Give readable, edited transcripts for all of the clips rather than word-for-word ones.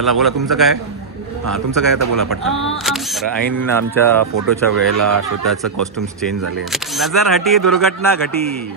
चला बोला तुमचं काय. तुमचं काय आता बोला पटकन. ऐन आमच्या फोटोच्या वेळेला श्वेताचं कॉस्ट्युम्स चेंज झाले. नजर हटी दुर्घटना घटी.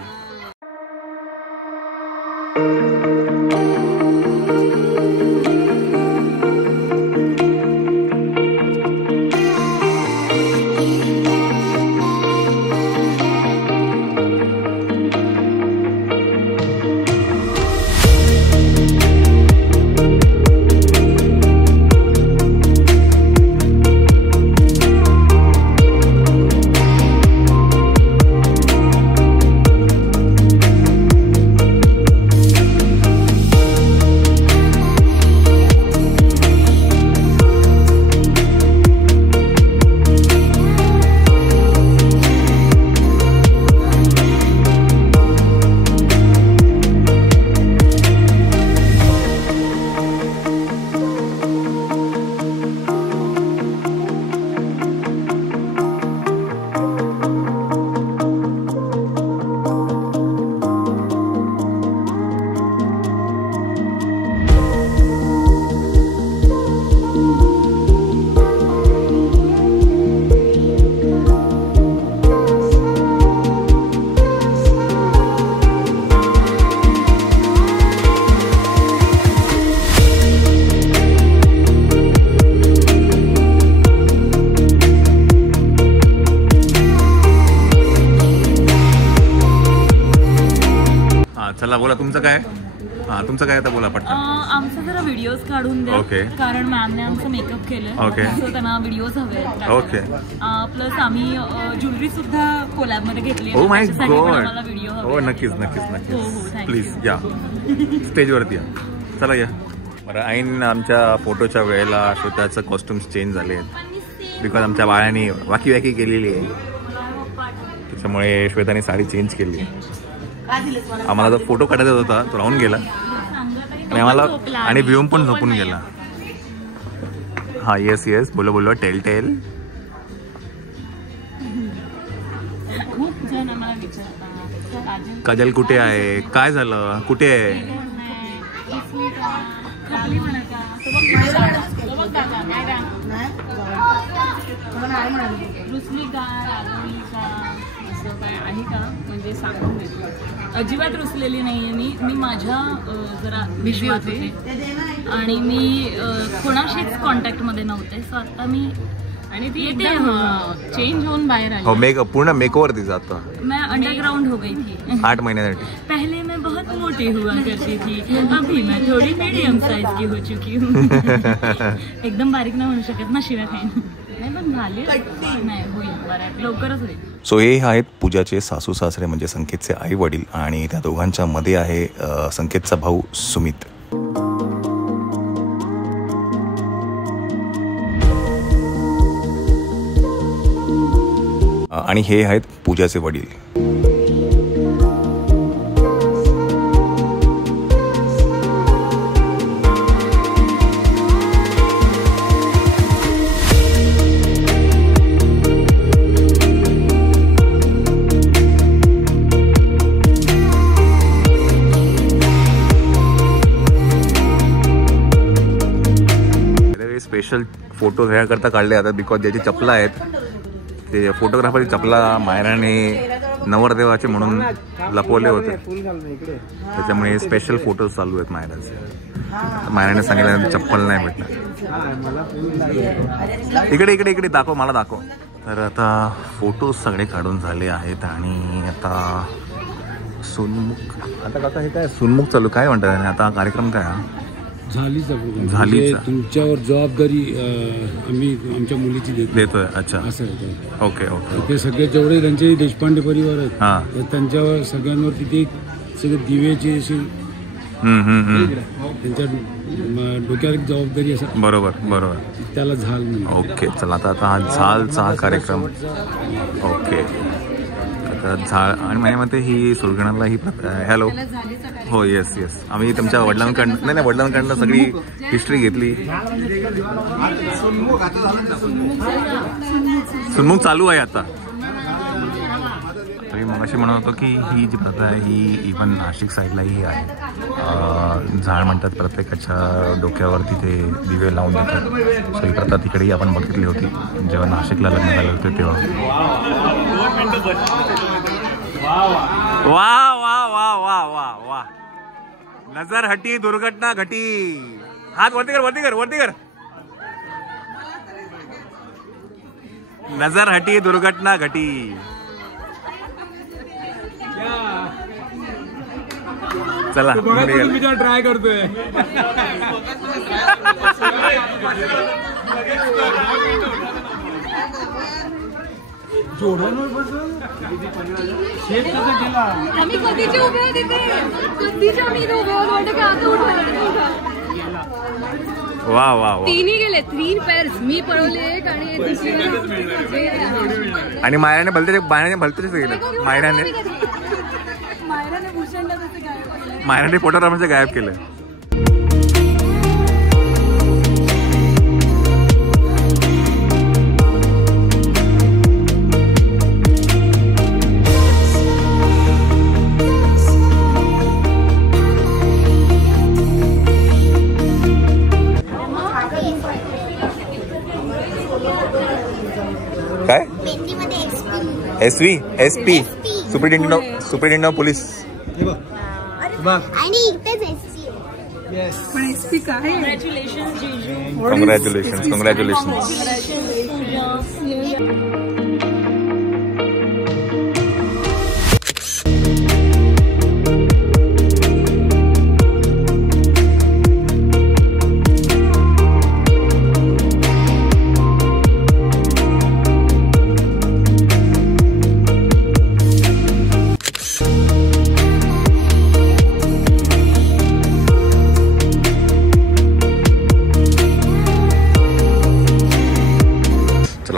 चला बोला तुमचं काय. तुमचं काय आता बोला पटकन. आमचं जरा व्हिडिओज काढून द्या. ओके. कारण मॅमने आमचं मेकअप केलं. ओके. सो त्यांना व्हिडिओज हवे. ओके. प्लस आम्ही ज्वेलरी सुद्धा कोलॅब मध्ये घेतली. Oh my God. व्हिडिओ हो नक्कीच नक्कीच नक्कीच. प्लीज या स्टेजवरती या. चला या. बरं ऐन आमच्या फोटोच्या वेळेला श्वेताचं कॉस्ट्युम्स चेंज झाले बिकॉज आमच्या बाळाने वाकी केलेली आहे. त्याच्यामुळे श्वेताने साडी चेंज केली. आम्हाला जो फोटो काढायचा होता तो राहून गेला आणि आम्हाला आणि व्ह्यूम पण झोपून गेला. हा येस येस बोलो बोलो टेल टेल. काजल कुठे आहे. काय झालं कुठे आहे. आहे का म्हणजे सांगून देते. अजिबात रुसलेली नाहीये मी माझ्या जरा बिझी होते आणि मी कोणाशीच कॉन्टॅक्टमध्ये नव्हते. सो आता मी आणि ती चेंज होऊन बाहेर आली. हो पूर्ण मेकओवर ती जातो. मैं अंडरग्राउंड हो गई थी 8 महीने. पहले मैं बहुत मोटी हुआ करती थी. अभी मैं थोड़ी मीडियम साइज की हो चुकी हूँ. एकदम बारीक नाही म्हणू शकत ना शिवाय काही नाही पण झाली नाही होईल लवकरच होईल. सो हे आहेत पूजाचे सासू सासरे म्हणजे संकेतचे आई वडील आणि त्या दोघांच्या मध्ये आहे संकेतचा भाऊ सुमित. आणि हे आहेत पूजाचे वडील. स्पेशल फोटो ह्याकरता काढले जातात बिकॉज ज्याची चपला आहेत ते फोटोग्राफरची चपला मायराने नवरदेवाचे म्हणून लपवले होते. त्याच्यामुळे स्पेशल फोटोज चालू आहेत मायराचे. मायराने सांगितलं चप्पल नाही भेटणार. इकडे इकडे इकडे दाखव मला दाखव. तर आता फोटोज सगळे काढून झाले आहेत आणि आता सोनमुख आता काका हे काय सोनमुख चालू काय म्हणतात आता कार्यक्रम काय झाली तुमच्यावर जबाबदारी आम्ही आमच्या मुलीची देतोय. अच्छा असं ओके ओके. ते सगळे जेवढे त्यांचे देशपांडे परिवार आहेत त्यांच्यावर सगळ्यांवर तिथे सगळे दिवेचे असे त्यांच्या डोक्यावर एक जबाबदारी असं. बरोबर बरोबर. त्याला झाल. ओके चला आता हा झालचा हा कार्यक्रम. ओके झाळ आणि माझ्या मते ही सुरगणाला ही हॅलो हो येस येस आम्ही तुमच्या वडिलांकडनं नाही वडिलांकडनं सगळी हिस्ट्री घेतली. सुनमुख चालू आहे आता. तरी मग अशी म्हणत होतो की ही जी प्रथा आहे ही इव्हन नाशिक साईडलाही आहे. झाड म्हणतात प्रत्येकाच्या डोक्यावरती ते दिवे लावून देतात. सो ही प्रथा तिकडेही आपण बघितली होती जेव्हा नाशिकला लग्न झालं होतं तेव्हा. वा वा वा वा वा वा. नजर हटी दुर्घटना घटी. हात वरती कर वरती कर वरती कर. नजर हटी दुर्घटना घटी. चला ट्राय करतोय. आम्ही कधीचे उभे आहे तिथे. कधीचे आम्ही इथे उभे आहोत. वा वा वा. तिन्ही गेले 3 पेअर्स. मी पळवले एक आणि आणि मायराने भलतेच गेलं. मायराने फोटोग्राफरचं गायब केलं. काय SV SP superintendent of police. आणि इथेच एससी. पण एसपी काय. कॉंग्रॅच्युलेशन.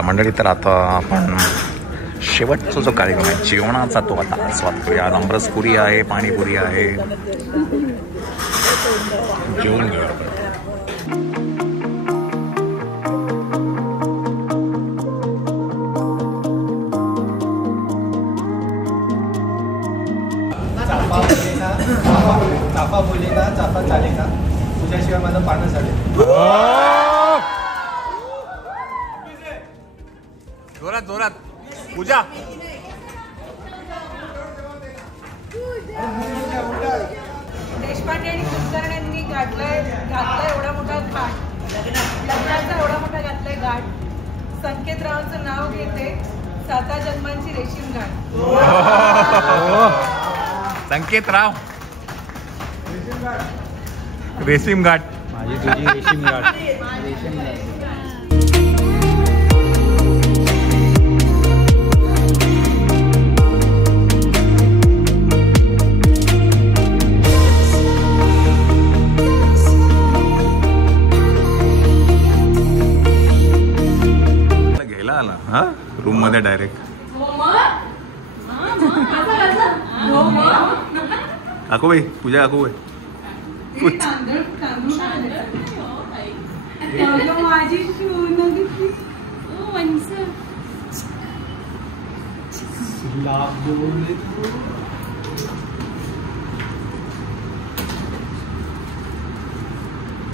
मंडळी, तर आता आपण शेवटचा जो कार्यक्रम आहे जेवणाचा तो आता आस्वाद करूया. आमरसपुरी आहे, पाणीपुरी आहे. जेवण घेऊया. चाफा बोलेगा चाफा चालेगा, तुझ्याशिवाय माझं पानं चालेल. जोरात पूजा. देशपांडे आणि कुलकर्ण्यांनी घातलाय एवढा मोठा घाट. लग्नाचा एवढा मोठा घातलाय घाट. संकेतरावांचं नाव घेते. 7 जन्मांची रेशीम घाट. संकेतराव रेशीम घाट. माझी तुझी रेशीम घाट. हा रूम मध्ये डायरेक्ट. अकोबाई पूजा अकोबाई.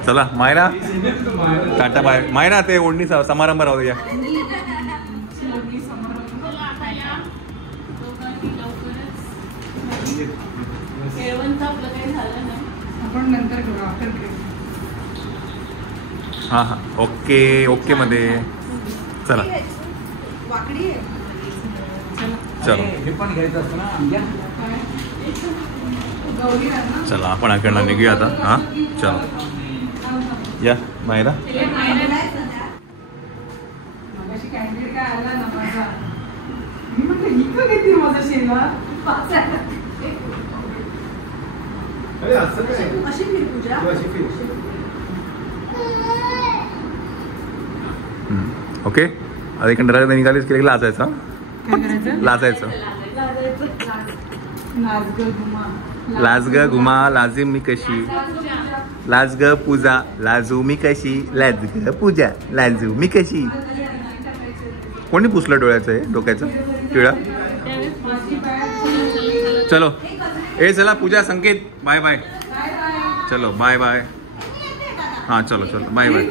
चला मायरा टाटा बाय. मायरा ते ओढणी समारंभ राहू द्या. हा हा ओके मध्ये. चला चलो चला आपण आकडनं निघूया आता. हा चलो या मायरा. ओके आता इकडे निघालीच की लाजायचं. लाज ग घुमा लाजिम मी कशी. लाज ग पूजा लाजू मी कशी. लाज ग पूजा लाजू मी कशी. कोणी पुसलं डोळ्याचं आहे डोक्याचं टिळा. चलो चला पूजा संकेत बाय बाय. चलो बाय बाय. हाँ चलो चलो बाय बाय.